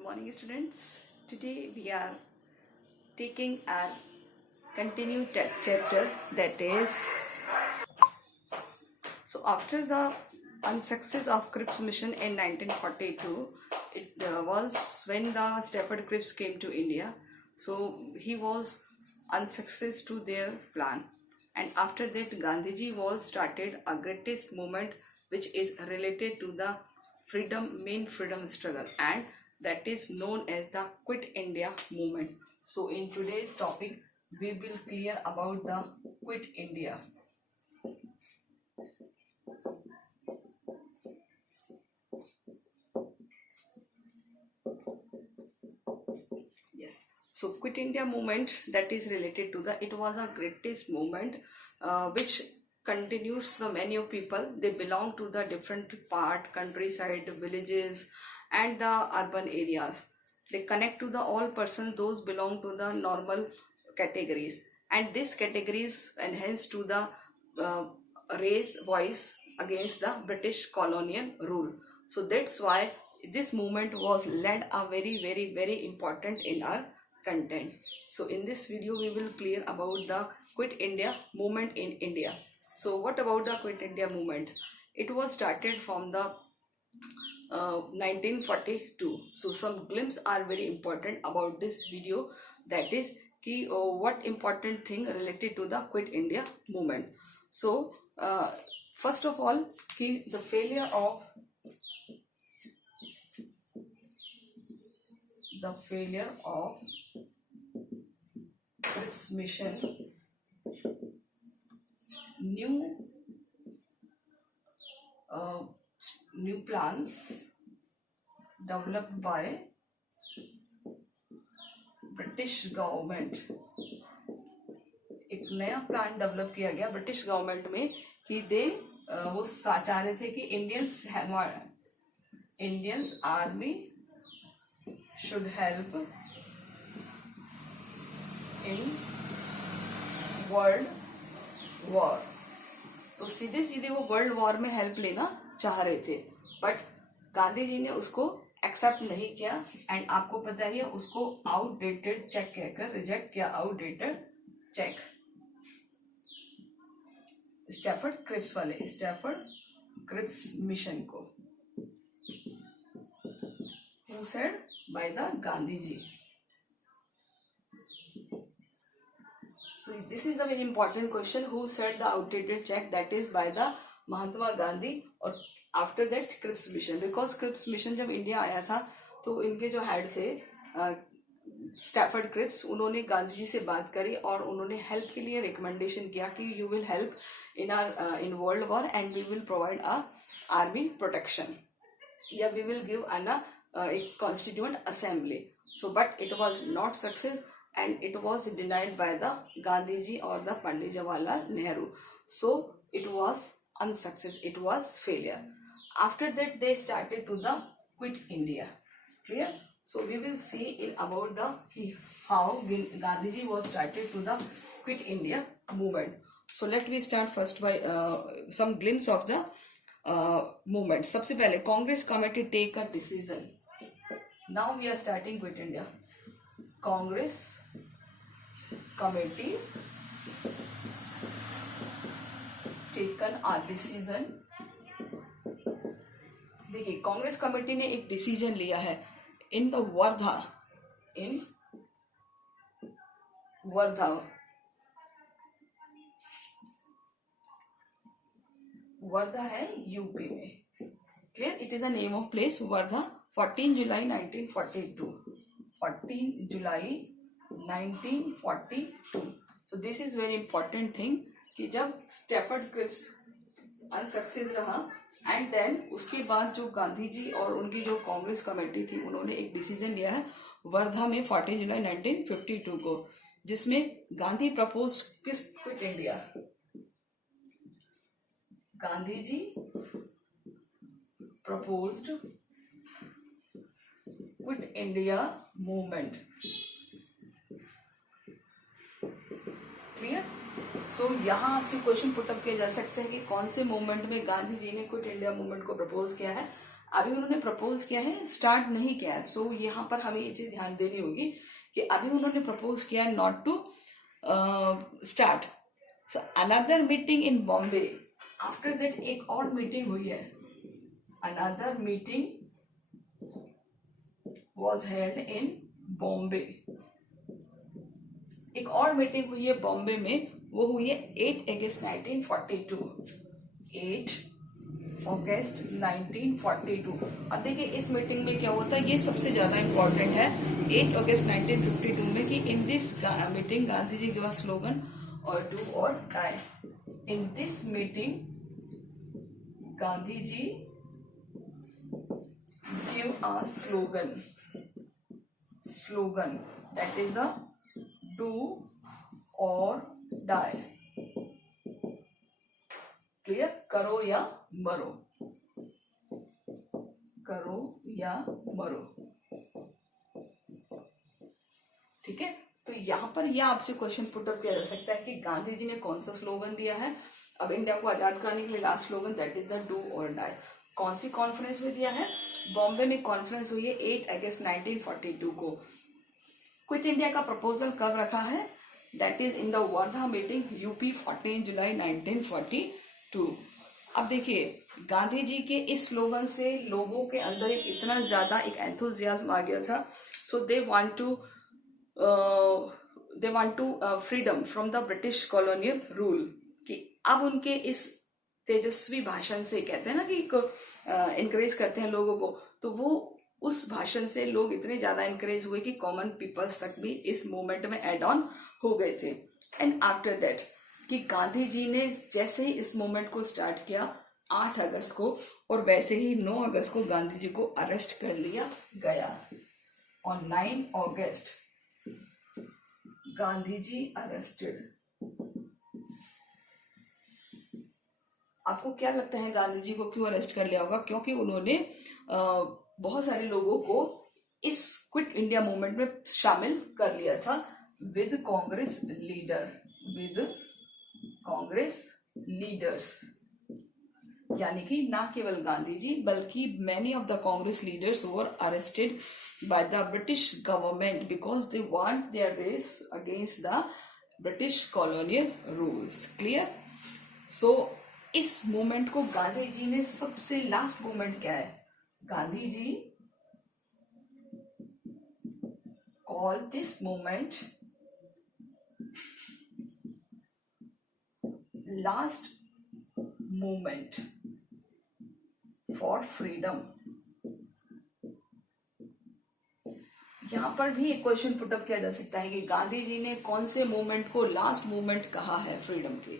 Good morning, students. Today we are taking our continued chapter, that is, so after the unsuccess of Cripps mission in 1942, it was when the Stafford Cripps came to India. So he was unsuccess to their plan, and after that Gandhiji was started a greatest movement which is related to the main freedom struggle, and that is known as the Quit India movement. So in today's topic we will clear about the Quit India. Yes. So Quit India movement, that is related to the, it was a greatest movement which continues the many of people. They belong to the different part, countryside, villages and the urban areas. They connect to the all persons, those belong to the normal categories, and these categories enhance to the uh, raise voice against the British colonial rule. So that's why this movement was led a very important in our content. So in this video we will clear about the Quit India movement in India. So what about the Quit India movement? It was started from the 1942. So some glimpse are very important about this video, that is ki, what important thing related to the Quit India movement. So first of all, ki, the failure of Cripps mission, new plans developed by British government. एक नया plan develop किया गया British government में कि वो चाह रहे थे कि Indians army should help in world war. तो सीधे सीधे वो वर्ल्ड वॉर में हेल्प लेना चाह रहे थे, बट गांधी जी ने उसको एक्सेप्ट नहीं किया, एंड आपको पता ही है उसको आउटडेटेड चेक कहकर रिजेक्ट किया. आउटडेटेड चेक स्टैफर्ड क्रिप्स वाले, स्टैफर्ड क्रिप्स मिशन को, who said by the Gandhi ji. So this is the very important question, who said the outdated check? That is by the Mahatma Gandhi. और after that Cripps mission, because Cripps mission जब India आया था तो इनके जो head थे Stafford Cripps, उन्होंने गांधी जी से बात करी और उन्होंने हेल्प के लिए रिकमेंडेशन किया कि you will help in world war and we will provide a army protection, या वी विल गिव एक constituent assembly. So but it was not success and it was denied by the Gandhiji or the Pandit Jawaharlal Nehru. So it was unsuccess, it was failure. After that they started to the Quit India. Clear? So we will see in about the how Gandhiji was started to the Quit India movement. So let me start first by some glimpse of the movement. सबसे पहले Congress committee take a decision. Now we are starting Quit India. Congress committee taken a decision. देखिए Congress committee ने एक decision लिया है in the Wardha है UP में. Clear? It is a name of place, Wardha. 14 July 1942. 14 July 1942. So this is very important thing कि जब Stafford Cripps unsuccess रहा एंड देन उसके बाद जो गांधी जी और उनकी जो कांग्रेस कमेटी थी उन्होंने एक डिसीजन लिया है वर्धा में 14 जुलाई 1952 को, जिसमें Gandhi propose quit India. Gandhi ji proposed quit India movement. Clear? So यहाँ आपसे क्वेश्चन पुटअप किया जा सकता है कि कौन से मूवमेंट में गांधी जी ने क्विट इंडिया मूवमेंट को प्रपोज किया है. अभी उन्होंने प्रपोज किया है, स्टार्ट नहीं किया है। सो यहाँ पर हमें ये चीज ध्यान देनी होगी कि अभी उन्होंने प्रपोज किया है not to start. So another meeting in Bombay, after that एक और मीटिंग हुई है, another meeting was held in Bombay. एक और मीटिंग हुई है बॉम्बे में, वो हुई है 8 अगस्त 1942। 8 अगस्त 1942। अब देखिए इस मीटिंग में क्या होता है, ये सबसे ज्यादा इंपॉर्टेंट है 8 अगस्त 1952 में, कि in this meeting Gandhi ji give a slogan और do or die. In this meeting Gandhi ji give a slogan that is the do or die। Clear, करो या मरो, करो या मरो। ठीक है, तो यहाँ पर यह आपसे क्वेश्चन पुटअप किया जा सकता है कि गांधी जी ने कौन सा स्लोगन दिया है अब इंडिया को आजाद कराने के लिए। Last slogan that is the do or die. कौन सी कॉन्फ्रेंस में दिया है? बॉम्बे में कॉन्फ्रेंस हुई है 8 अगस्त 1942 को। क्विट इंडिया का प्रपोजल कब रखा है? That is in the Wardha meeting UP 14 जुलाई 1942। अब देखिए गांधी जी के इस स्लोगन से लोगों के अंदर इतना ज्यादा एक एंथुजियाज्म आ गया था। So they want to freedom from the British colonial rule, कि अब उनके इस तेजस्वी भाषण से, कहते हैं ना कि इनकरेज करते हैं लोगों को, तो वो उस भाषण से लोग इतने ज्यादा इनकरेज हुए कि कॉमन पीपल्स तक भी इस मूवमेंट में एड ऑन हो गए थे। एंड आफ्टर दैट कि गांधी जी ने जैसे ही इस मूवमेंट को स्टार्ट किया 8 अगस्त को, और वैसे ही 9 अगस्त को गांधी जी को अरेस्ट कर लिया गया। On 9 August Gandhi ji arrested. आपको क्या लगता है गांधी जी को क्यों अरेस्ट कर लिया होगा? क्योंकि उन्होंने बहुत सारे लोगों को इस क्विट इंडिया मूवमेंट में शामिल कर लिया था विद कांग्रेस लीडर्स, यानी कि ना केवल गांधी जी बल्कि many of the Congress leaders were arrested by the British government because they want their race against the British colonial rules. Clear? So इस मूवमेंट को गांधी जी ने सबसे लास्ट मूवमेंट क्या है? Gandhi ji call this movement last movement for freedom. यहां पर भी एक क्वेश्चन पुटअप किया जा सकता है कि गांधी जी ने कौन से मूवमेंट को लास्ट मूवमेंट कहा है फ्रीडम के।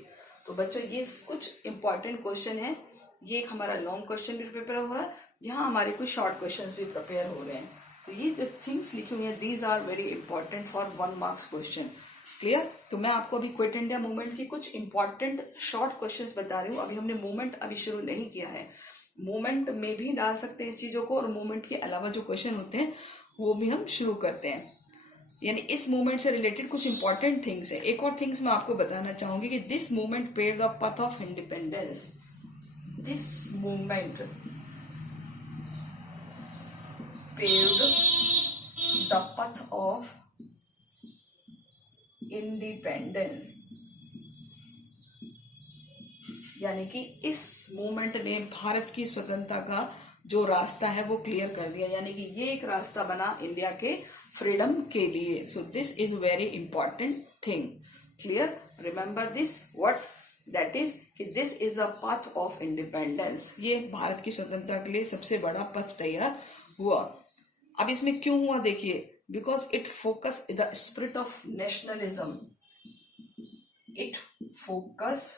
तो बच्चों ये कुछ इंपॉर्टेंट क्वेश्चन है। ये एक हमारा लॉन्ग क्वेश्चन भी प्रिपेयर हो रहा है, यहाँ हमारे कुछ शॉर्ट क्वेश्चंस भी प्रिपेयर हो रहे हैं। तो ये जो थिंग्स लिखी हुई हैं these are very important for 1 marks question. Clear? तो मैं आपको अभी क्विट इंडिया मूवमेंट की कुछ इंपॉर्टेंट शॉर्ट क्वेश्चंस बता रही हूँ। अभी हमने मूवमेंट अभी शुरू नहीं किया है, मूवमेंट में भी डाल सकते हैं इस चीजों को, और मूवमेंट के अलावा जो क्वेश्चन होते हैं वो भी हम शुरू करते हैं। यानी इस मूवमेंट से रिलेटेड कुछ इंपॉर्टेंट थिंग्स है। एक और थिंग्स मैं आपको बताना चाहूंगी कि this movement paid the path of independence. This movement paid the path of independence, यानी कि इस मूवमेंट ने भारत की स्वतंत्रता का जो रास्ता है वो क्लियर कर दिया, यानी कि ये एक रास्ता बना इंडिया के फ्रीडम के लिए। So this is very important thing. Clear? Remember this what that is कि this is a path of independence. ये भारत की स्वतंत्रता के लिए सबसे बड़ा पथ तैयार हुआ। अब इसमें क्यों हुआ देखिए, because it focus the spirit of nationalism, it focus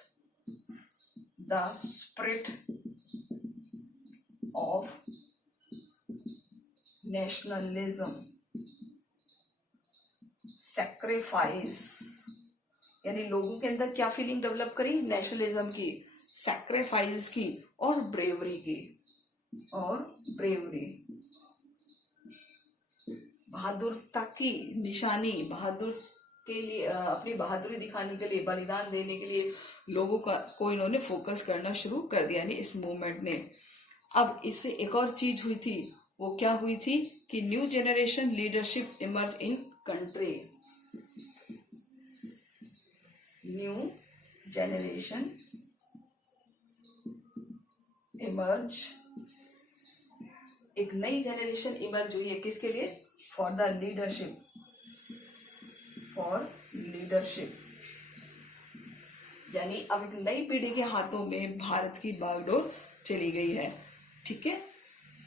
the spirit of nationalism, sacrifice, यानी लोगों के अंदर क्या फीलिंग डेवलप करी? नेशनलिज्म की, सैक्रिफाइस की, और ब्रेवरी की, और ब्रेवरी, बहादुरता की निशानी, बहादुर के लिए अपनी बहादुरी दिखाने के लिए, बलिदान देने के लिए लोगों को इन्होंने फोकस करना शुरू कर दिया, यानी इस मूवमेंट ने। अब इससे एक और चीज हुई थी, वो क्या हुई थी कि new generation leadership emerge in country. New generation emerge, एक नई जनरेशन इमर्ज हुई है किसके लिए? For the leadership, for leadership. यानी अब एक नई पीढ़ी के हाथों में भारत की बागडोर चली गई है। ठीक है,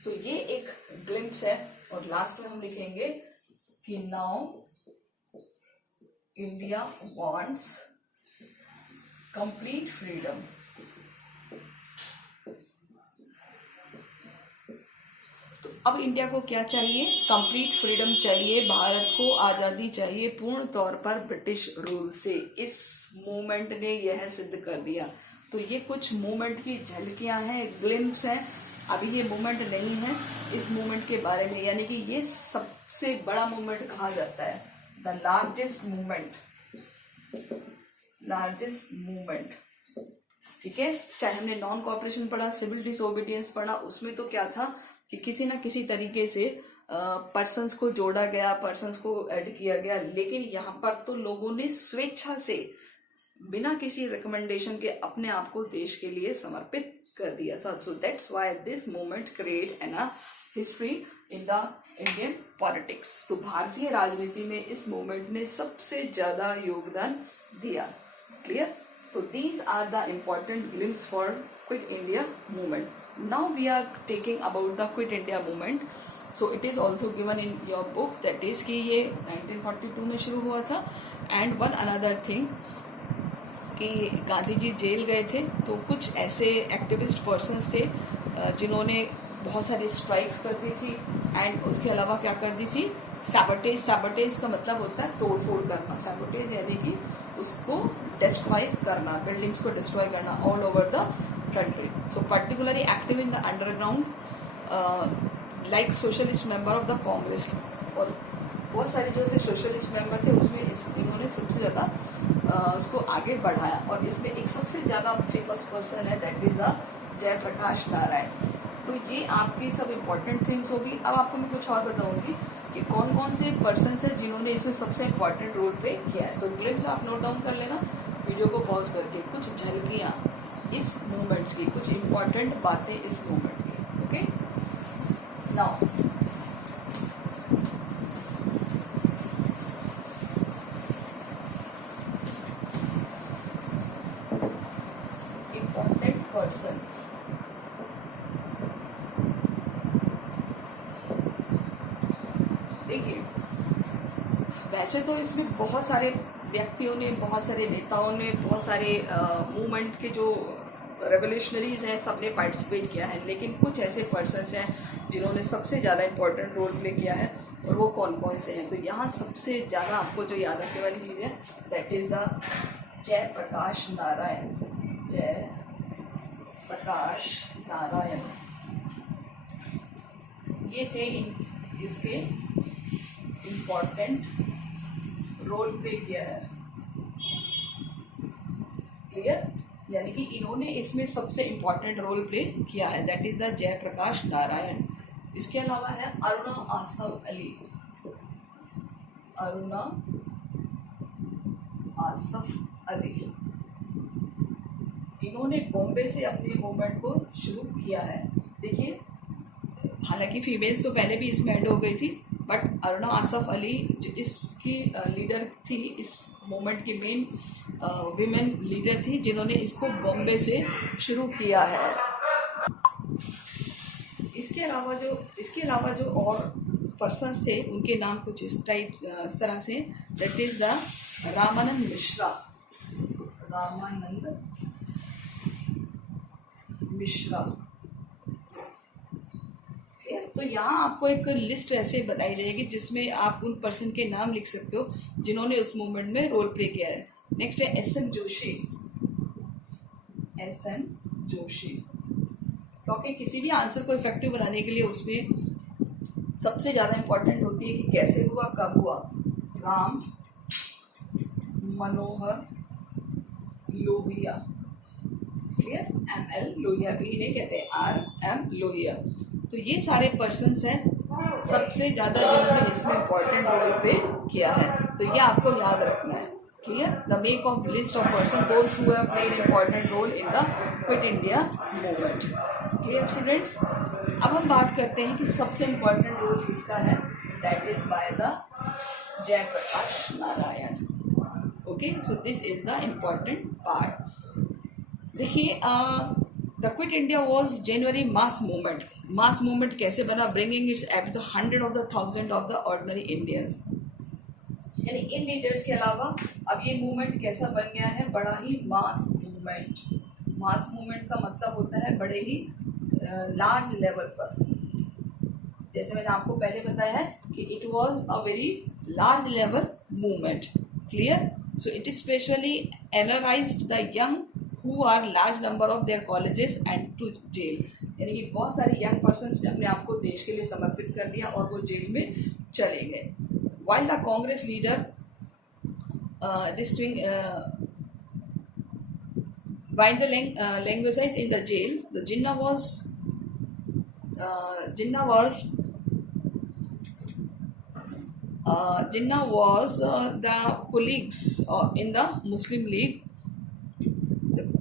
तो ये एक ग्लिम्प्स है। और लास्ट में हम लिखेंगे कि now India wants complete freedom. तो अब इंडिया को क्या चाहिए? कंप्लीट फ्रीडम चाहिए, भारत को आज़ादी चाहिए पूर्ण तौर पर ब्रिटिश रूल से। इस मूवमेंट ने यह सिद्ध कर दिया। तो ये कुछ मूवमेंट की झलकियां हैं, ग्लिम्प्स हैं। अभी ये मूवमेंट नहीं है, इस मूवमेंट के बारे में, यानी कि ये सबसे बड़ा मूवमेंट कहा जाता है, the largest movement, largest movement. ठीक है, चाहे हमने नॉन कॉपरेशन पढ़ा, सिविल डिसोबीडियंस पढ़ा, उसमें तो क्या था कि किसी ना किसी तरीके से पर्सन्स को जोड़ा गया, पर्सन्स को ऐड किया गया। लेकिन यहाँ पर तो लोगों ने स्वेच्छा से बिना किसी रिकमेंडेशन के अपने आप को देश के लिए समर्पित कर दिया था। सो that's why this movement create an history in the Indian politics. तो भारतीय राजनीति में इस मूवमेंट ने सबसे ज्यादा योगदान दिया। Clear? So these are the important glimpse for Quit India movement. Now we are taking about the Quit India movement. So it is also given in your book, that is कि ये 1942 में शुरू हुआ था। And one another thing कि Gandhi ji jail गए थे, तो कुछ ऐसे एक्टिविस्ट पर्सन्स थे जिन्होंने बहुत सारी स्ट्राइक्स कर दी थी। एंड उसके अलावा क्या कर दी थी? सैबोटेज। सैबोटेज का मतलब होता है तोड़ फोड़ करना। सैबोटेज यानी कि उसको डिस्ट्रॉय करना, बिल्डिंग्स को डिस्ट्रॉय करना all over the country. So particularly active in the underground like socialist member of the Congress. और बहुत सारे जो ऐसे सोशलिस्ट मेंबर थे उसमें इन्होंने सबसे ज़्यादा उसको आगे बढ़ाया। और इसमें एक सबसे ज़्यादा फेमस पर्सन है, that is the Jayaprakash Narayan. तो ये आपकी सब इम्पोर्टेंट थिंग्स होगी। अब आपको मैं कुछ और बताऊंगी कि कौन कौन से पर्सन है जिन्होंने इसमें सबसे इम्पोर्टेंट रोल प्ले किया है। तो ग्लिम्स आप नोट डाउन कर लेना वीडियो को पॉज करके, कुछ झलकियाँ इस मूवमेंट्स की, कुछ इम्पोर्टेंट बातें इस मूवमेंट की। Okay, now important person. देखिए, वैसे तो इसमें बहुत सारे व्यक्तियों ने, बहुत सारे नेताओं ने, बहुत सारे मूवमेंट के जो रेवोल्यूशनरीज हैं सबने पार्टिसिपेट किया है। लेकिन कुछ ऐसे पर्सन्स हैं जिन्होंने सबसे ज़्यादा इम्पोर्टेंट रोल प्ले किया है। और वो कौन कौन से हैं? तो यहाँ सबसे ज़्यादा आपको जो याद रखने वाली चीज़ है, that is the Jayaprakash Narayan. Jayaprakash Narayan ये थे इसके इम्पोर्टेंट रोल प्ले किया है। क्लियर? यानी कि इन्होंने इसमें सबसे इम्पोर्टेंट रोल प्ले किया है, that is the Jayaprakash Narayan. इसके अलावा है अरुणा आसफ अली। अरुणा आसफ अली, इन्होंने बॉम्बे से अपने मूवमेंट को शुरू किया है। देखिए, हालांकि फीमेल्स तो पहले भी इसमें ऐड हो गई थी, बट अरुणा आसफ अली जो इसकी लीडर थी, इस मूवमेंट की मेन विमेन लीडर थी, जिन्होंने इसको बॉम्बे से शुरू किया है। इसके अलावा जो और पर्सन्स थे उनके नाम कुछ इस तरह से, that is the Ramanand Mishra. Ramanand Mishra. तो यहाँ आपको एक लिस्ट ऐसे बताई जाएगी जिसमें आप उन पर्सन के नाम लिख सकते हो जिन्होंने उस मूवमेंट में रोल प्ले किया है। नेक्स्ट है एस.एन. जोशी। एस.एन. जोशी, क्योंकि किसी भी आंसर को इफेक्टिव बनाने के लिए उसमें सबसे ज़्यादा इम्पोर्टेंट होती है कि कैसे हुआ, कब हुआ। राम मनोहर लोहिया। क्लियर, ML लोहिया भी इन्हें कहते हैं, RM लोहिया। तो ये सारे पर्सन्स हैं सबसे ज़्यादा जिन्होंने इसमें इम्पोर्टेंट रोल प्ले किया है, तो ये आपको याद रखना है। Clear, the make of list of person those who have played important role in the quit India movement. Clear students, अब हम बात करते हैं कि सबसे इम्पोर्टेंट रोल किसका है, that is by the Jayaprakash Narayan. Okay, so this is the important part. देखिए, the quit India was genuinely mass movement. Mass movement कैसे बना, bringing its at the 100 of the 1000 of the ordinary Indians। यानी इन leaders के अलावा अब ये movement कैसा बन गया है, बड़ा ही मास मूवमेंट। मास मूवमेंट का मतलब होता है बड़े ही लार्ज लेवल पर। जैसे मैंने आपको पहले बताया है कि it was a very large level movement. Clear, so it is specially energised the young who are large number of their colleges and to jail. यानी कि बहुत सारे यंग पर्सन्स ने अपने आप को देश के लिए समर्पित कर दिया और वो जेल में चले गए। While the Congress leader while the language in the jail, the Jinnah was the colleagues in the Muslim League,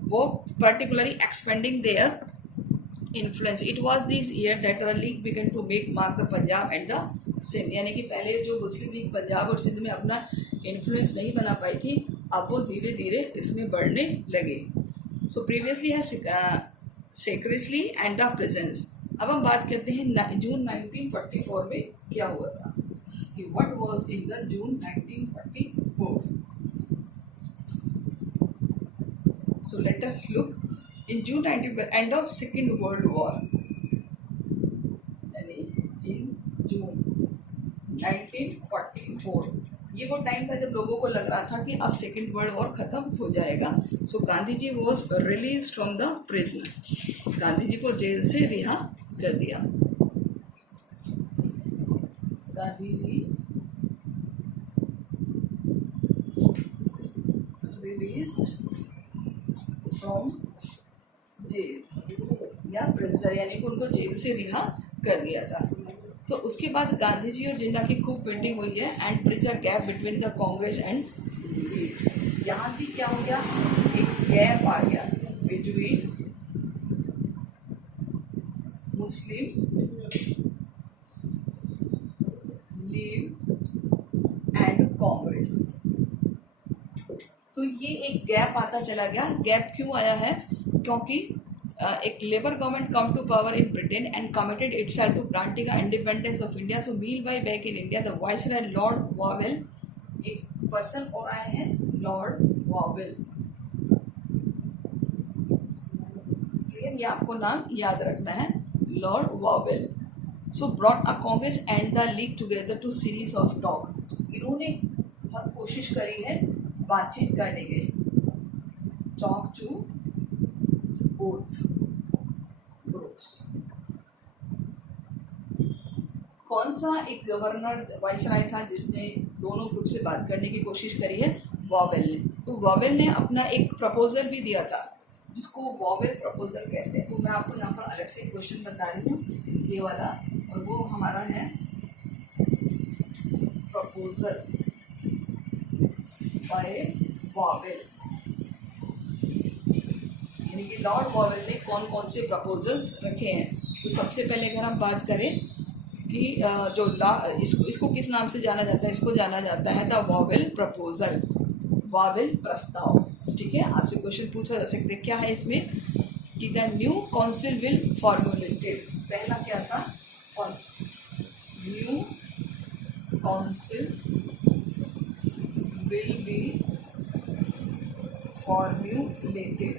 were particularly expanding their influence. It was this year that the league began to mark the Punjab and the Sindh। यानी कि पहले जो मुस्लिम league Punjab और सिंध में अपना influence नहीं बना पाई थी, अब वो धीरे धीरे इसमें बढ़ने लगे। सो प्रीवियसली है सेक्रेटली एंड द प्रेजेंस। अब हम बात करते हैं जून 1944 में क्या हुआ था, कि what was in the June 1944। So let us look in June 19 end of second world war. यानी इन जून 1944 ये वो टाइम था जब लोगों को लग रहा था कि अब सेकेंड वर्ल्ड वॉर खत्म हो जाएगा। So Gandhi ji was release from the prison. Gandhi ji को जेल से रिहा कर दिया। Gandhi ji release from jail या प्रिजनर, यानी कि उनको जेल से रिहा कर दिया था। तो उसके बाद गांधी जी और जिन्ना की खूब मीटिंग हुई है and bridge a gap between the Congress and league. यहाँ से क्या हो गया, एक गैप आ गया between Muslim league and Congress. तो ये एक गैप आता चला गया। गैप क्यों आया है, क्योंकि एक labour government come to power in Britain and committed itself to granting independence of India. So meanwhile back in India the viceroy lord Wavell, एक पर्सन और आए हैं लॉर्ड वॉवेल। क्लियर, ये आपको नाम याद रखना है, lord Wavell. So brought a Congress and the league together to series of talk. इन्होंने बहुत कोशिश करी है बातचीत करने के, टॉक टू बोथ ग्रुप्स। कौन सा एक गवर्नर वाइसराय था जिसने दोनों ग्रुप से बात करने की कोशिश करी है, वॉवेल ने। तो वॉवेल ने अपना एक प्रपोजल भी दिया था जिसको वॉवेल प्रपोजल कहते हैं। तो मैं आपको यहाँ पर अलग से क्वेश्चन बता रही हूँ, ये वाला, और वो हमारा है प्रपोजल बाय वॉवेल। यानी कि लॉर्ड वॉवेल ने कौन कौन से प्रपोजल्स रखे हैं। तो सबसे पहले अगर हम बात करें कि जो इसको किस नाम से जाना जाता है, इसको जाना जाता है द वॉवेल प्रपोजल, वॉवेल प्रस्ताव। ठीक है, आपसे क्वेश्चन पूछा जा सकता है क्या है इसमें, कि the new council will formulated. पहला क्या था, new council will be formulated,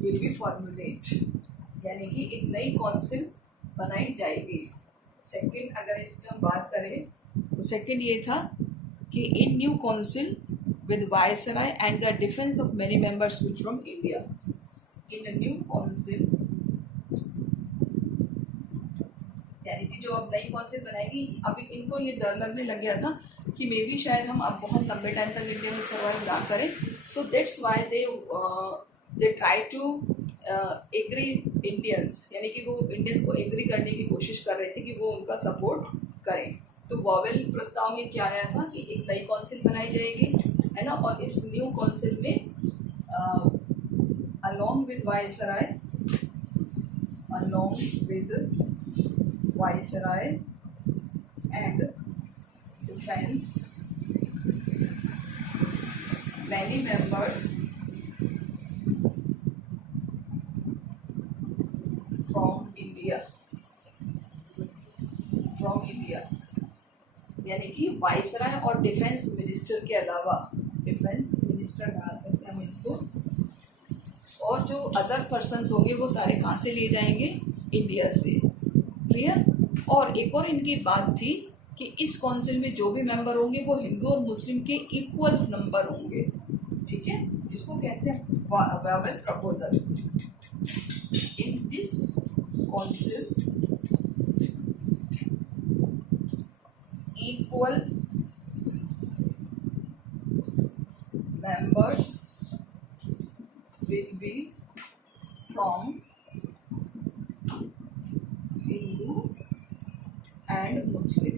will be formulate, यानी कि एक नई काउंसिल बनाई जाएगी। सेकंड अगर इसमें हम बात करें तो सेकंड ये था कि in new council with viceroy and the defence of many members from India. In new council, यानी कि जो अब नई काउंसिल बनाएगी, अभी इनको ये डर लगने लग गया था कि मे बी शायद हम अब बहुत लंबे टाइम तक इंडिया में सर्वाइव ना करें, So that's why they try to agree Indians, यानी कि वो इंडियंस को एग्री करने की कोशिश कर रहे थे कि वो उनका सपोर्ट करें। तो वॉवेल प्रस्ताव में क्या आया था कि एक नई काउंसिल बनाई जाएगी, है ना, और इस न्यू काउंसिल में along with Viceroy and defense, many members from India, यानी कि वाइसराय और डिफेंस मिनिस्टर के अलावा, डिफेंस मिनिस्टर कहा सकते हैं हम इसको, और जो अदर पर्सन्स होंगे वो सारे कहाँ से लिए जाएंगे, इंडिया से। क्लियर। और एक और इनकी बात थी कि इस काउंसिल में जो भी मेंबर होंगे वो हिंदू और मुस्लिम के इक्वल नंबर होंगे, ठीक है, जिसको कहते हैं vowel proposal. In this council equal members will be from Hindu and Muslim,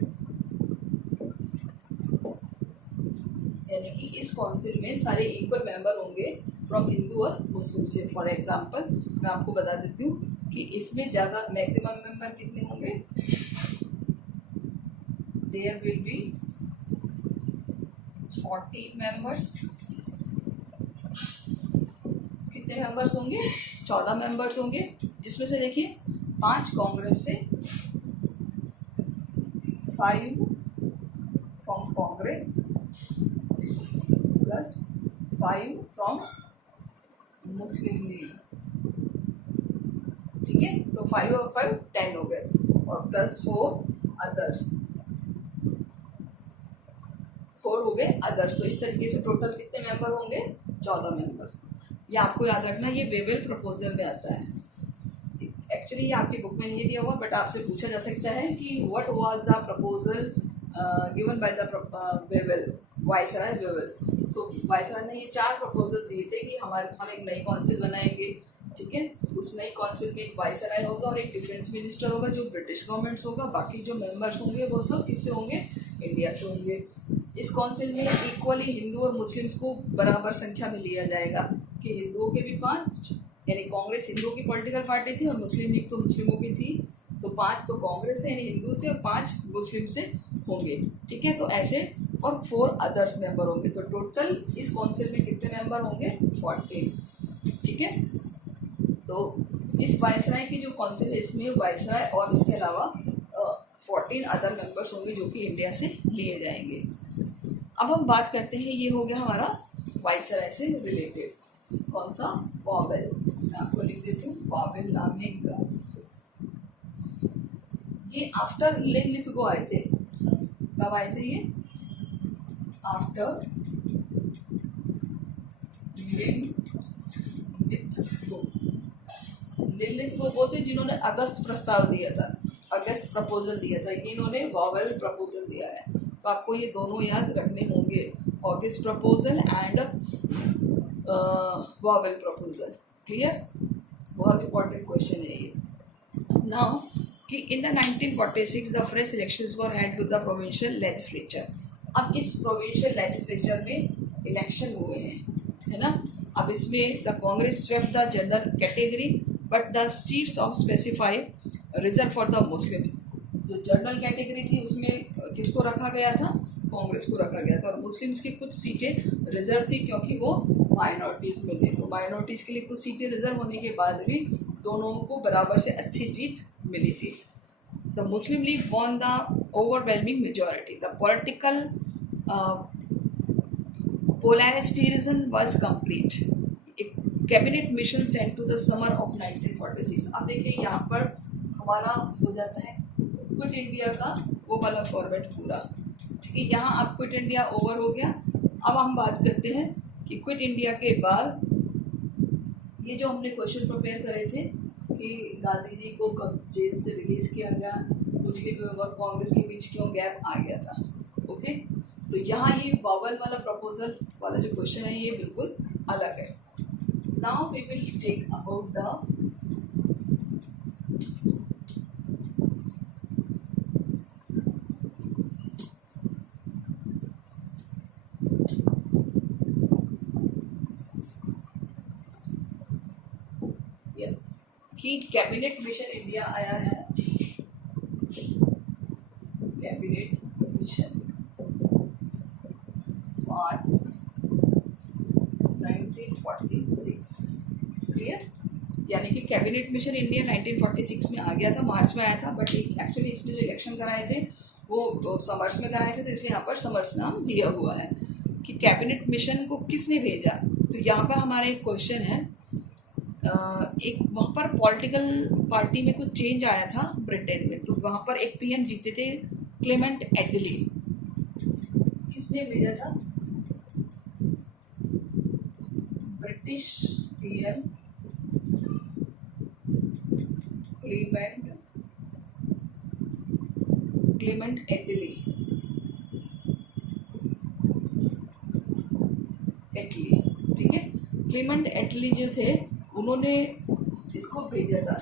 यानी कि इस काउंसिल में सारे इक्वल मेंबर होंगे फ्रॉम हिंदू और मुस्लिम से। फॉर एग्जांपल मैं आपको बता देती हूँ कि इसमें ज़्यादा मैक्सिमम मेंबर कितने होंगे, there will be 40 members। कितने मेंबर्स होंगे, 14 मेंबर्स होंगे, जिसमें से देखिए 5 कांग्रेस से, 5 from Congress plus 5 from Muslim league, ठीक है। तो 5 और 5 10 हो गए, और प्लस 4 अदर्स, 4 हो गए अदर्स। तो इस तरीके से टोटल कितने मेंबर होंगे, 14 मेंबर। ये आपको याद रखना, ये वेवेल प्रपोजल में आता है। एक्चुअली ये आपकी बुक में नहीं दिया हुआ, बट आपसे पूछा जा सकता है कि what was the proposal given by the Wavell, viceroy Wavell. So viceroy ने ये 4 प्रपोजल दिए थे कि हम एक नई काउंसिल बनाएंगे, ठीक है। उस नई काउंसिल में एक वाइसराय होगा और एक डिफेंस मिनिस्टर होगा जो ब्रिटिश गवर्नमेंट होगा, बाकी जो मेंबर्स होंगे वो सब किससे होंगे, इंडिया से होंगे। इस काउंसिल में इक्वली हिंदू और मुस्लिम्स को बराबर संख्या में लिया जाएगा कि हिंदुओं के भी 5, यानी कांग्रेस हिंदुओं की पॉलिटिकल पार्टी थी और मुस्लिम लीग तो मुस्लिमों की थी, तो 5 तो कांग्रेस से यानी हिंदू से और 5 मुस्लिम से होंगे, ठीक है। तो ऐसे और 4 अदर्स मेंबर होंगे, तो टोटल इस काउंसिल में कितने मेंबर होंगे, 14, ठीक है। तो इस वाइसराय की जो काउंसिल है इसमें वाइसराय और इसके अलावा 14 अदर मेंबर्स होंगे जो कि इंडिया से लिए जाएंगे। अब हम बात करते हैं, ये हो गया हमारा वाइसराय से रिलेटेड, कौन सा, वॉवेल। मैं आपको लिख देती हूँ, वॉवेल नाम है इनका। ये आफ्टर लिथगो आए थे, कब आए थे ये, आफ्टर लिथगो वो थे जिन्होंने अगस्त प्रस्ताव दिया था, अगस्त प्रपोजल दिया था, इन्होंने वॉवेल प्रपोजल दिया है। तो आपको ये दोनों याद रखने होंगे, August proposal and vowel proposal. Clear, बहुत इंपॉर्टेंट क्वेश्चन है ये। नाउ कि in the 1946 the fresh elections were held with the provincial legislature. अब इस प्रोविंशियल लेजिस्लेचर में इलेक्शन हुए हैं, है ना। अब इसमें the Congress swept the general category but the seats of specified reserve for the Muslims. जो जनरल कैटेगरी थी उसमें किसको रखा गया था, कांग्रेस को रखा गया था, और मुस्लिम्स की कुछ सीटें रिजर्व थी क्योंकि वो माइनॉरिटीज़ में थे। तो माइनॉरिटीज़ के लिए कुछ सीटें रिजर्व होने के बाद भी दोनों को बराबर से अच्छी जीत मिली थी। The Muslim League won the overwhelming majority. The political polarisation was complete. एक cabinet mission sent to the summer of 1946। अब देखिए यहाँ पर हमारा हो जाता है क्विट इंडिया का वो वाला फॉर्मेट पूरा, ठीक है। यहाँ अब क्विट इंडिया ओवर हो गया। अब हम बात करते हैं कि क्विट इंडिया के बाद ये जो हमने क्वेश्चन प्रिपेयर करे थे कि गांधी जी को कब जेल से रिलीज किया गया, मुस्लिम और कांग्रेस के बीच क्यों गैप आ गया था, ओके। तो यहाँ ये वावल वाला प्रपोजल वाला जो क्वेश्चन है ये बिल्कुल अलग है. Now we will take about the कि कैबिनेट मिशन इंडिया आया है. Cabinet mission March 1946. क्लियर. यानी कि कैबिनेट मिशन इंडिया 1946 में आ गया था, मार्च में आया था. बट एक्चुअली इसने जो इलेक्शन कराए थे वो समर्स में कराए थे, तो इसलिए यहाँ पर समर्स नाम दिया हुआ है. कि कैबिनेट मिशन को किसने भेजा. तो यहाँ पर हमारा एक क्वेश्चन है. एक वहाँ पर पॉलिटिकल पार्टी में कुछ चेंज आया था ब्रिटेन में, तो वहाँ पर एक पीएम जीते थे क्लेमेंट एटली. किसने भेजा था. ब्रिटिश पीएम क्लेमेंट एटली. ठीक है. क्लेमेंट एटली जो थे उन्होंने इसको भेजा था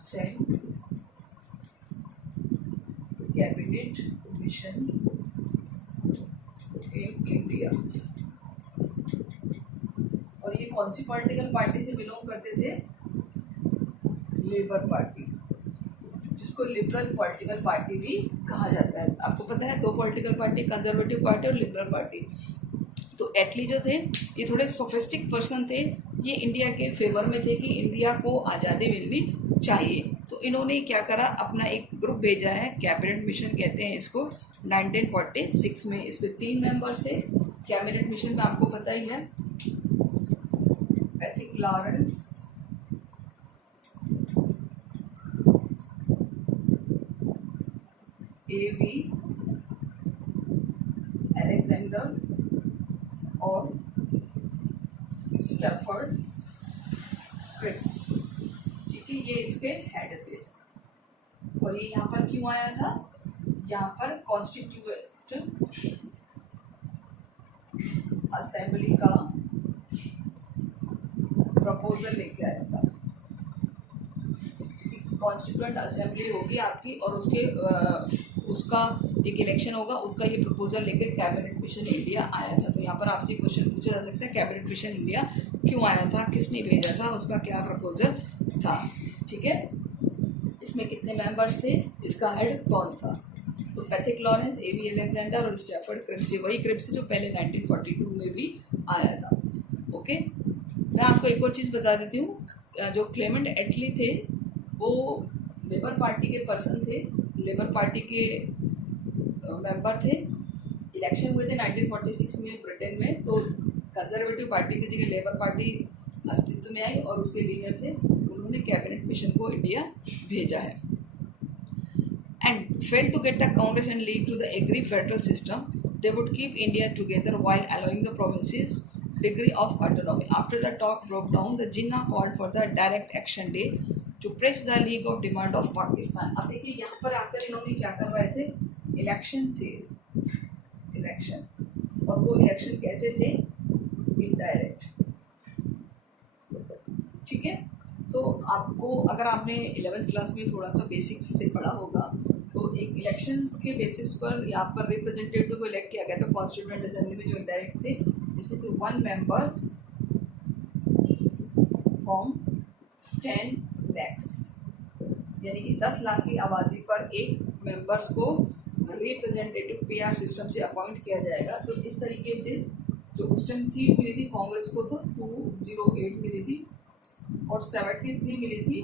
send cabinet mission in India. और ये कौन सी पॉलिटिकल पार्टी से बिलोंग करते थे. लेबर पार्टी, जिसको लिबरल पॉलिटिकल पार्टी भी कहा जाता है. आपको पता है दो पॉलिटिकल पार्टी, कंजर्वेटिव पार्टी और लिबरल पार्टी. तो एटली जो थे ये थोड़े सोफिस्टिक पर्सन थे. ये इंडिया के फेवर में थे कि इंडिया को आज़ादी मिलनी चाहिए. तो इन्होंने क्या करा, अपना एक ग्रुप भेजा है, कैबिनेट मिशन कहते हैं इसको. 1946 में इसमें 3 मेंबर्स थे. कैबिनेट मिशन में आपको पता ही है पैथिक लॉरेंस, A.V. अलेक्जेंडर और स्टैफर्ड क्रिप्स. ठीक है, ये इसके हेड थे. और ये यहाँ पर क्यों आया था. यहाँ पर कॉन्स्टिट्यूएंट असेंबली का प्रपोजल लेके आया था. कॉन्स्टिट्यूएंट असेंबली होगी आपकी और उसका एक इलेक्शन होगा, उसका ये प्रपोजल लेकर कैबिनेट मिशन इंडिया आया था. तो यहाँ पर आपसे क्वेश्चन पूछा जा सकता है कैबिनेट मिशन इंडिया क्यों आया था, किसने भेजा था, उसका क्या प्रपोजल था. ठीक है. इसमें कितने मेंबर्स थे, इसका हेड कौन था. तो पैथिक लॉरेंस, A.V. अलेक्जेंडर और स्टैफर्ड क्रिप्स. वही क्रिप्स जो पहले 1942 में भी आया था. ओके. मैं आपको एक और चीज़ बता देती हूँ. जो क्लेमेंट एटली थे वो लेबर पार्टी के पर्सन थे, लेबर पार्टी के मेंबर थे. इलेक्शन हुए थे 1946 में ब्रिटेन में. तो कंजर्वेटिव पार्टी की जगह लेबर पार्टी अस्तित्व में आई और उसके लीडर थे. उन्होंने कैबिनेट मिशन को इंडिया भेजा है. And fail to get a Congress and league to the agree federal system. They would keep India together while allowing the provinces degree of autonomy. After the talk broke down, the Jinnah called for the direct action day to press the league of demand of Pakistan. अब देखिए यहाँ पर आकर इन्होंने क्या करवाए थे, election थे, इलेक्शन. और वो इलेक्शन कैसे थे, इनडायरेक्ट. ठीक है. तो आपको अगर आपने 11th क्लास में थोड़ा सा बेसिक्स से पढ़ा होगा तो एक इलेक्शंस के बेसिस पर यहाँ पर रिप्रेजेंटेटिव को इलेक्ट किया गया था कॉन्स्टिट्यूएंट असेंबली में जो इनडायरेक्ट थे. This is 1 members from 10 lakhs. यानी कि 10 लाख की आबादी पर एक मेंबर्स को रिप्रेजेंटेटिव PR सिस्टम से अपॉइंट किया जाएगा. तो इस तरीके से जो उस टाइम सीट मिली थी कांग्रेस को तो 208 मिली थी और 73 मिली थी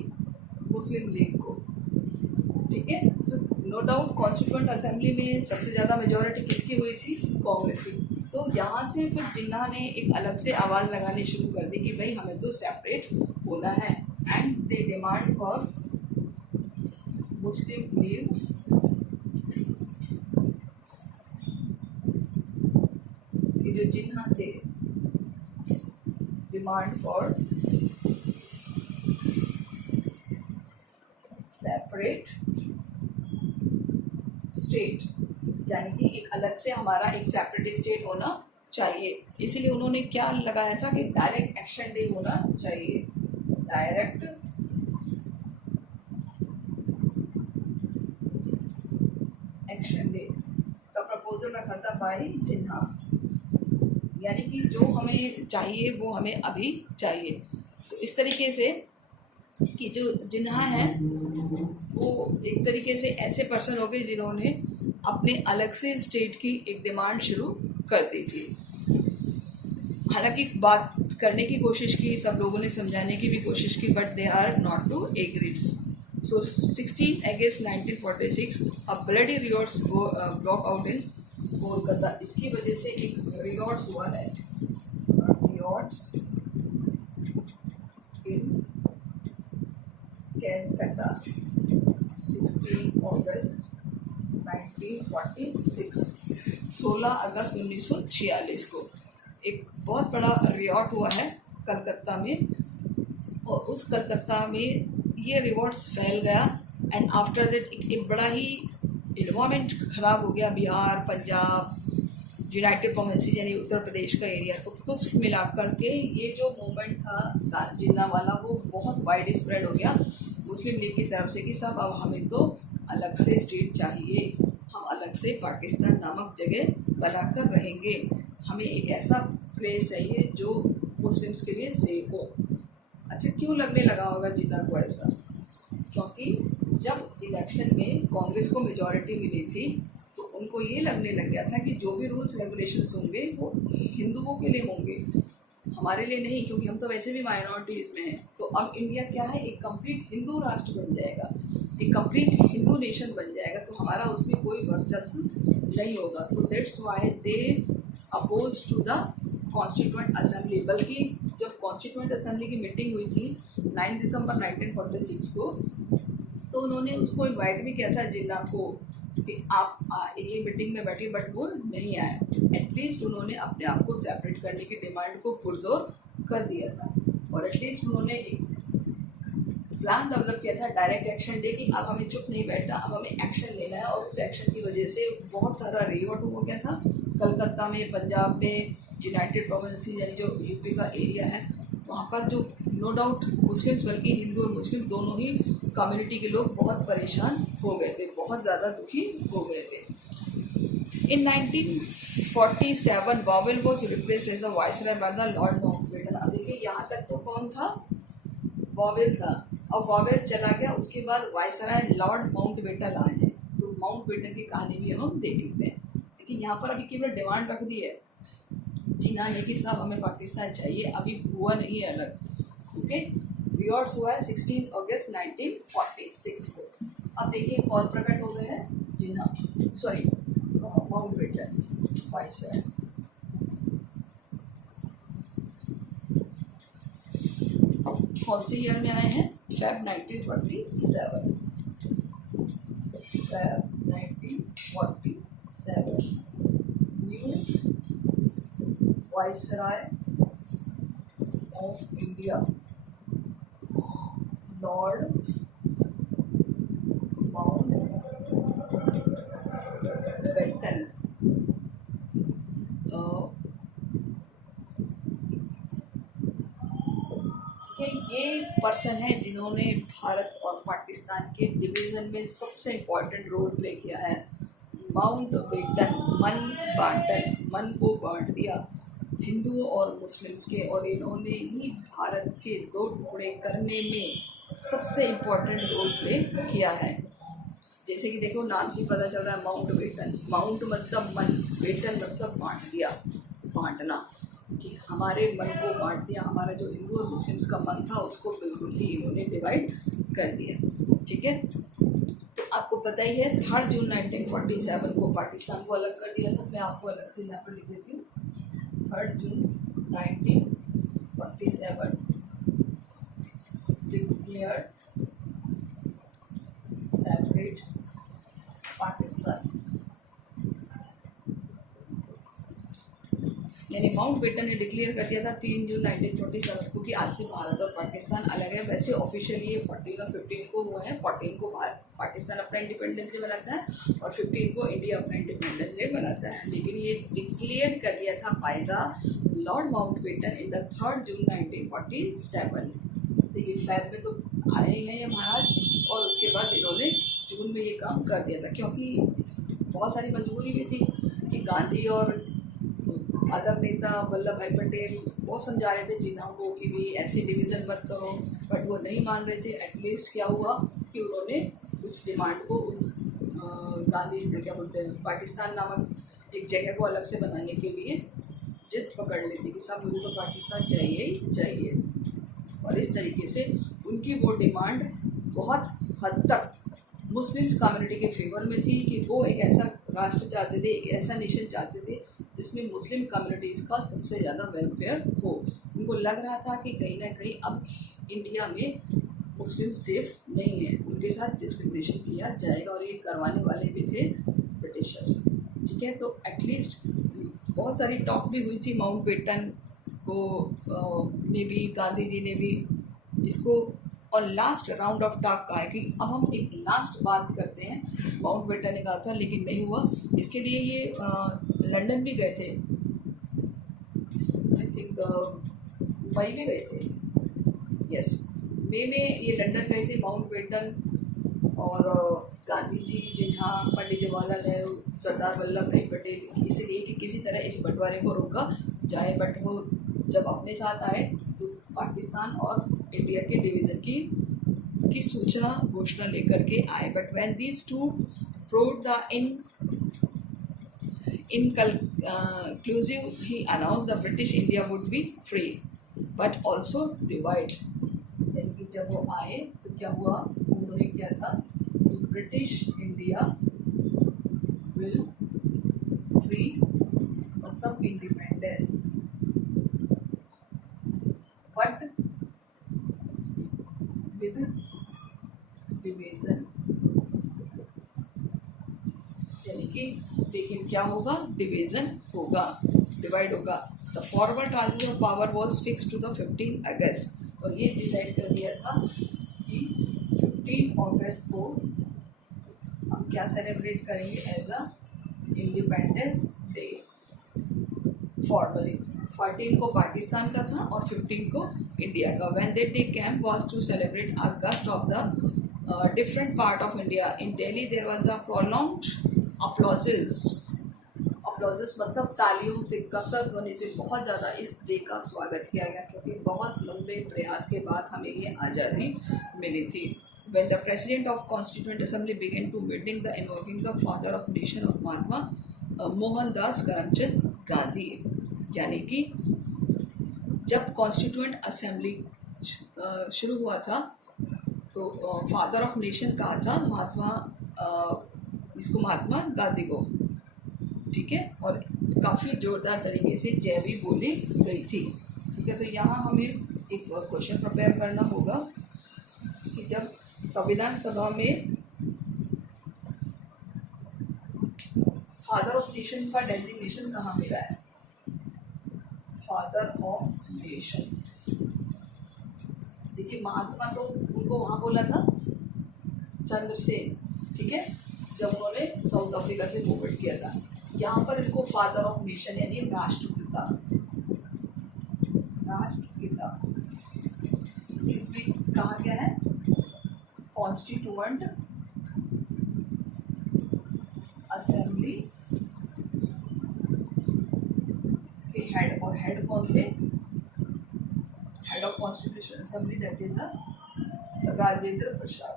मुस्लिम लीग को. ठीक है. तो नो डाउट कॉन्स्टिट्यूएंट असेंबली में सबसे ज़्यादा मेजोरिटी किसकी हुई थी, कांग्रेस की. तो यहाँ से फिर जिन्ना ने एक अलग से आवाज़ लगानी शुरू कर दी कि भाई हमें तो सेपरेट होना है. And they demand for Muslim league कि जो जिन्ना थे डिमांड फॉर सेपरेट स्टेट. यानी कि एक अलग से हमारा एक सेपरेट स्टेट होना चाहिए। इसीलिए उन्होंने क्या लगाया था कि डायरेक्ट एक्शन डे होना चाहिए, डायरेक्ट एक्शन डे का प्रपोजल रखा था बाई जिन्हा, यानी कि जो हमें चाहिए वो हमें अभी चाहिए। तो इस तरीके से कि जो जिन्हा है वो एक तरीके से ऐसे पर्सन हो गए जिन्होंने अपने अलग से स्टेट की एक डिमांड शुरू कर दी थी। हालांकि बात करने की कोशिश की, सब लोगों ने समझाने की भी कोशिश की, but they are not to agreed. So 16 अगस्त 1946 a bloody riots block out in Kolkata. इसकी वजह से एक रियोट्स हुआ है, रियोट्स इन कैलकाटा 16 अगस्त 1946, 16 अगस्त 1946 को एक बहुत बड़ा रिवॉर्ट हुआ है कलकत्ता में, और उस कलकत्ता में ये रिवॉर्ट्स फैल गया। एंड आफ्टर दैट एक बड़ा ही इन्वायरमेंट ख़राब हो गया, बिहार, पंजाब, यूनाइटेड प्रोविंसेस यानी उत्तर प्रदेश का एरिया। तो कुछ मिला करके ये जो मूवमेंट था जिन्ना वाला वो बहुत वाइड स्प्रेड हो गया मुस्लिम लीग की तरफ से कि सब अब हमें तो अलग से स्टेट चाहिए, हम अलग से पाकिस्तान नामक जगह बनाकर रहेंगे, हमें एक ऐसा प्लेस चाहिए जो मुस्लिम्स के लिए सेफ हो। अच्छा, क्यों लगने लगा होगा जिन्ना को ऐसा? क्योंकि जब इलेक्शन में कांग्रेस को मेजॉरिटी मिली थी तो उनको ये लगने लग गया था कि जो भी रूल्स रेगुलेशंस होंगे वो हिंदुओं के लिए होंगे, हमारे लिए नहीं, क्योंकि हम तो वैसे भी माइनॉरिटीज़ में हैं। तो अब इंडिया क्या है, एक कंप्लीट हिंदू राष्ट्र बन जाएगा, एक कंप्लीट हिंदू नेशन बन जाएगा, तो हमारा उसमें कोई वर्चस्व नहीं होगा। So that's why they oppose to the constituent assembly. बल्कि जब कॉन्स्टिट्यूएंट असेंबली की मीटिंग हुई थी 9 दिसंबर 1946 को, तो उन्होंने उसको इनवाइट भी किया था जिन्ना को कि आप ये मीटिंग में बैठे, बट वो नहीं आए। एटलीस्ट उन्होंने अपने आप को सेपरेट करने की डिमांड को पुरजोर कर दिया था, और एटलीस्ट उन्होंने एक प्लान डेवलप किया था डायरेक्ट एक्शन डे कि अब हमें चुप नहीं बैठना, अब हमें एक्शन लेना है। और उस एक्शन की वजह से बहुत सारा रिवॉर्ट हो गया था कलकत्ता में, पंजाब में, यूनाइटेड प्रोविंसेस यानी जो यूपी का एरिया है वहाँ पर, जो नो डाउट मुस्लिम्स बल्कि हिंदू और मुस्लिम दोनों ही कम्युनिटी के लोग बहुत परेशान हो गए थे, बहुत ज़्यादा दुखी हो गए थे। In 1947 Wavell was replace as the viceroy by the lord Mountbatten. अब देखिए यहाँ तक तो कौन था, बॉवेल था, और बॉवेल चला गया, उसके बाद वाइसरॉय लॉर्ड माउंटबेटन आए हैं। तो माउंटबेटन की कहानी भी हम देख लेते हैं। लेकिन यहाँ पर अभी केवल डिमांड रख दी है जिन्ना ने कि साहब हमें पाकिस्तान चाहिए, अभी हुआ नहीं है अलग। ओके, रिवॉर्ड्स हुआ है 16 अगस्त 1946 को। अब देखिए कौन प्रकट हो गए हैं, जिन्ना, सॉरी माउंटबेटन वाइसरॉय। कौन से ईयर में आए हैं? Feb 1947, Feb 1947। New viceroy of India Lord Mountbatten. ये पर्सन है जिन्होंने भारत और पाकिस्तान के डिवीज़न में सबसे इम्पोर्टेंट रोल प्ले किया है। माउंटबेटन, मन बांटन, मन को बांट दिया हिंदुओं और मुस्लिम्स के, और इन्होंने ही भारत के दो टुकड़े करने में सबसे इम्पोर्टेंट रोल प्ले किया है। जैसे कि देखो नाम से पता चल रहा है माउंटबेटन, माउंट मतलब मन, बेटन मतलब बांट दिया, बांटना, कि हमारे मन को बांट दिया, हमारा जो हिंदू और मुस्लिम्स का मन था उसको बिल्कुल ही इन्होंने डिवाइड कर दिया। ठीक है, तो आपको पता ही है 3 जून 1947 को पाकिस्तान को अलग कर दिया था। मैं आपको अलग से यहाँ पर लिख देती हूँ, 3 जून 1947 डिक्लेयर्ड सेपरेट पाकिस्तान। यानी माउंटबेटन ने डिक्लेयर कर दिया था 3 जून 1947 को कि आज से भारत और पाकिस्तान अलग है। वैसे ऑफिशियली ये 14 और 15 को हुआ है, 14 को पाकिस्तान अपना इंडिपेंडेंस डे मनाता है और 15 को इंडिया अपना इंडिपेंडेंस डे मनाता है। लेकिन ये डिक्लेयर कर दिया था bye the lord Mountbatten in the 3 जून 1947। देखिए फैब में तो आए हैं ये महाराज, और उसके बाद इन्होंने जून में ये काम कर दिया था, क्योंकि बहुत सारी मजबूरी भी थी कि गांधी और अदर नेता वल्लभ भाई पटेल बहुत समझा रहे थे जिन्हों को कि भी ऐसे डिवीज़न मत करो, बट वो नहीं मान रहे थे। एटलीस्ट क्या हुआ कि उन्होंने उस डिमांड को, उस गांधी क्या बोलते हैं, पाकिस्तान नामक एक जगह को अलग से बनाने के लिए जिद पकड़ ली थी कि सब मुझे तो पाकिस्तान चाहिए ही चाहिए। और इस तरीके से उनकी वो डिमांड बहुत हद तक मुस्लिम्स कम्युनिटी के फेवर में थी कि वो एक ऐसा राष्ट्र चाहते थे, एक ऐसा नेशन चाहते थे जिसमें मुस्लिम कम्युनिटीज़ का सबसे ज़्यादा वेलफेयर हो। उनको लग रहा था कि कहीं ना कहीं अब इंडिया में मुस्लिम सेफ नहीं है, उनके साथ डिस्क्रिमिनेशन किया जाएगा, और ये करवाने वाले भी थे ब्रिटिशर्स। ठीक है, तो एटलीस्ट बहुत सारी टॉक भी हुई थी माउंटबेटन को ने भी, गांधी जी ने भी इसको, और लास्ट राउंड ऑफ टॉक का है कि अब हम एक लास्ट बात करते हैं। माउंटबेटन ने कहा था लेकिन नहीं हुआ। इसके लिए ये लंदन भी गए थे, आई थिंक मई में गए थे, यस मई में ये लंदन गए थे माउंटबेटन और गांधी जी, जिन्हा पंडित जवाहरलाल नेहरू, सरदार वल्लभ भाई पटेल, इसलिए कि किसी तरह इस बंटवारे को रोका जाए। बट वो जब अपने साथ आए तो पाकिस्तान और इंडिया के डिवीज़न की सूचना घोषणा लेकर के आए। But when these two proved the inclusive, he announced the British India would be free but also divide। यानी कि जब वो आए तो क्या हुआ, उन्होंने क्या था कि ब्रिटिश इंडिया विल फ्री मतलब इंडिपेंडेंस, बट विद डिवीजन। यानी कि लेकिन क्या होगा, डिवीजन होगा, डिवाइड होगा। The formal transition of power was fix to the 15 August, और ये डिसाइड कर दिया था कि 15 अगस्त को हम क्या सेलिब्रेट करेंगे as a independence day. Formally 14 को पाकिस्तान का था और 15 को इंडिया का। When they take camp was to celebrate August of the different part of India. In Delhi there was a prolonged applauses मतलब तालियों से, करतब ध्वनि से बहुत ज़्यादा इस डे का स्वागत किया गया, क्योंकि बहुत लंबे प्रयास के बाद हमें ये आज़ादी मिली थी। When the President of Constituent Assembly began to meeting the invoking the father of nation of महात्मा मोहनदास करमचंद गांधी। यानी कि जब कॉन्स्टिट्यूएंट असेंबली शुरू हुआ था तो फादर ऑफ नेशन कहा था इसको महात्मा गांधी को। ठीक है, और काफ़ी जोरदार तरीके से जय भी बोली गई थी। ठीक है, तो यहाँ हमें एक क्वेश्चन प्रिपेयर करना होगा कि जब संविधान सभा में फादर ऑफ नेशन का डेजिग्नेशन कहाँ मिला है, फादर ऑफ नेशन। देखिए महात्मा तो उनको वहाँ बोला था चंद्रसेन, ठीक है, जब उन्होंने साउथ अफ्रीका से मूवमेंट किया था। यहाँ पर इनको फादर ऑफ नेशन यानी राष्ट्रपिता, इसमें कहा गया है कॉन्स्टिट्यूएंट असेंबली के हेड, और हेड कौन थे, head of constitution assembly that is the Rajendra Prasad,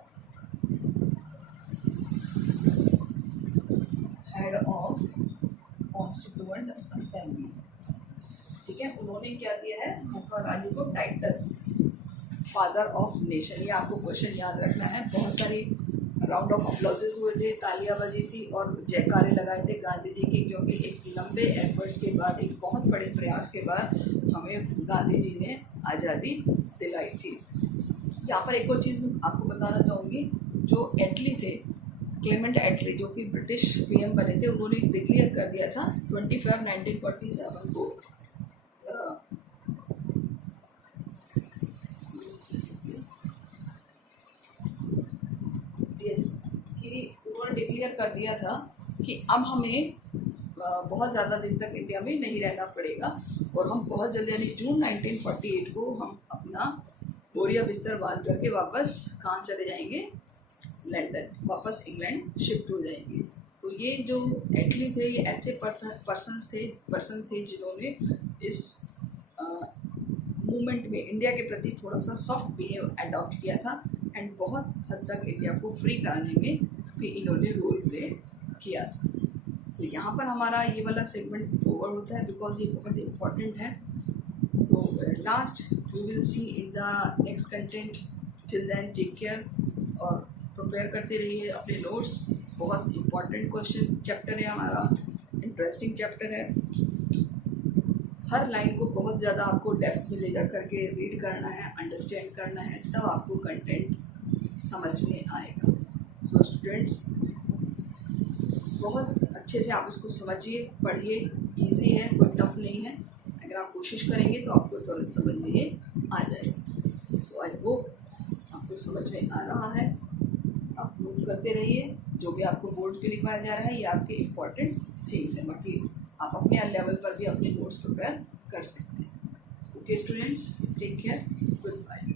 head of constituent assembly. ठीक है, उन्होंने क्या दिया है महात्मा गांधी को टाइटल फादर ऑफ नेशन। ये आपको क्वेश्चन याद रखना है। बहुत सारी राउंड ऑफ अप्लॉजेस हुए थे, तालियां बजी थी और जयकारे लगाए थे गांधी जी के, क्योंकि एक लंबे एफर्ट्स के बाद, एक बहुत बड़े प्रयास के बाद हमें गांधी जी ने आज़ादी दिलाई थी। यहाँ पर एक और चीज़ मैं आपको बताना चाहूँगी, जो एटली थे, क्लेमेंट एटली, जो कि ब्रिटिश पीएम बने थे, उन्होंने डिक्लेयर कर दिया था 25 1947 को यस क्लियर कर दिया था कि अब हमें बहुत ज़्यादा दिन तक इंडिया में नहीं रहना पड़ेगा और हम बहुत जल्दी यानी जून 1948 को हम अपना बोरिया बिस्तर बांध करके वापस कहाँ चले जाएंगे, लंदन, वापस इंग्लैंड शिफ्ट हो जाएंगे। तो ये जो एटली थे ये ऐसे पर्सन थे जिन्होंने इस मूवमेंट में इंडिया के प्रति थोड़ा सा सॉफ्ट बिहेव अडॉप्ट किया था एंड बहुत हद तक इंडिया को फ्री कराने में भी इन्होंने रोल प्ले किया था। तो यहाँ पर हमारा ये वाला सेगमेंट ओवर होता है बिकॉज ये बहुत इम्पॉर्टेंट है। So last we will see in the next content. Till then take care और प्रिपेयर करते रहिए अपने नोट्स। बहुत इम्पॉर्टेंट क्वेश्चन चैप्टर है हमारा, इंटरेस्टिंग चैप्टर है। हर लाइन को बहुत ज़्यादा आपको डेप्थ में ले जा करके रीड करना है, अंडरस्टैंड करना है, तब आपको कंटेंट समझ में आएगा। सो स्टूडेंट्स बहुत अच्छे से आप इसको समझिए, पढ़िए, इजी है, कोई टफ नहीं है। अगर आप कोशिश करेंगे तो आपको तुरंत समझ में ये आ जाएगा। सो आई होप आपको समझ में आ रहा है। आप नोट करते रहिए जो भी आपको बोर्ड पे लिखवाया जा रहा है, ये आपके इम्पॉर्टेंट थिंग्स हैं। बाकी आप अपने लेवल पर भी अपने नोट्स प्रिपेयर कर सकते हैं। Okay students, take care, good bye.